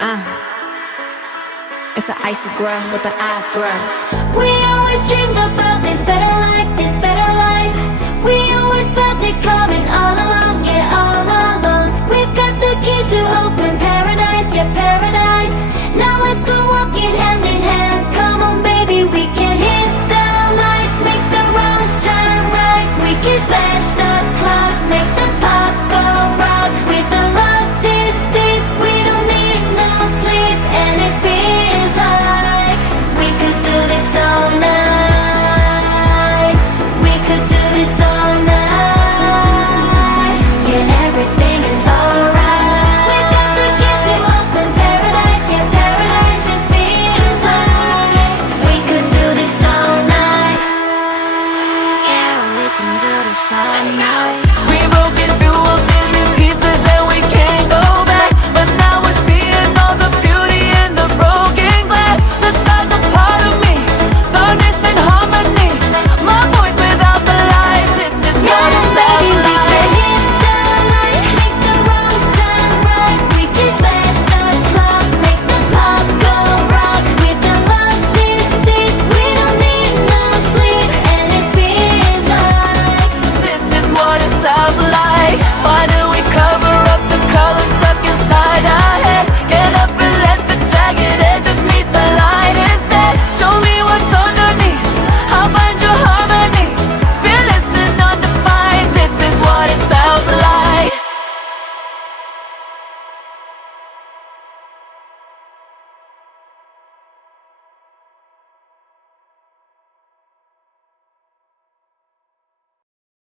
It's an icy girl with the eyebrows. We always dreamed about this better life, this better life. We always felt it coming all along, yeah, all along. We've got the keys to open paradise, yeah, paradise. Now let's go walking hand in hand. Come on, baby, we can hit the lights, make the wrongs shine right. We can smash the clock, make the pop go rock. With the love this deep, we don't need no sleep, and it feels like we could do this all night. We could do this all night. Yeah, everything is alright. We've got the keys to open paradise, yeah, paradise. It feels like we could do this all night. Yeah, we can do this all night. We broke into a million pieces and we can't go back. But now we're seeing all the beauty in the broken glass. The stars are part of me, darkness and harmony. My voice without the lies, this is what it sounds like. Hit the lights, make the wrongs shine bright. We can smash the clock, make the pop go rock. With the love this deep, we don't need no sleep, and it feels like This is what it sounds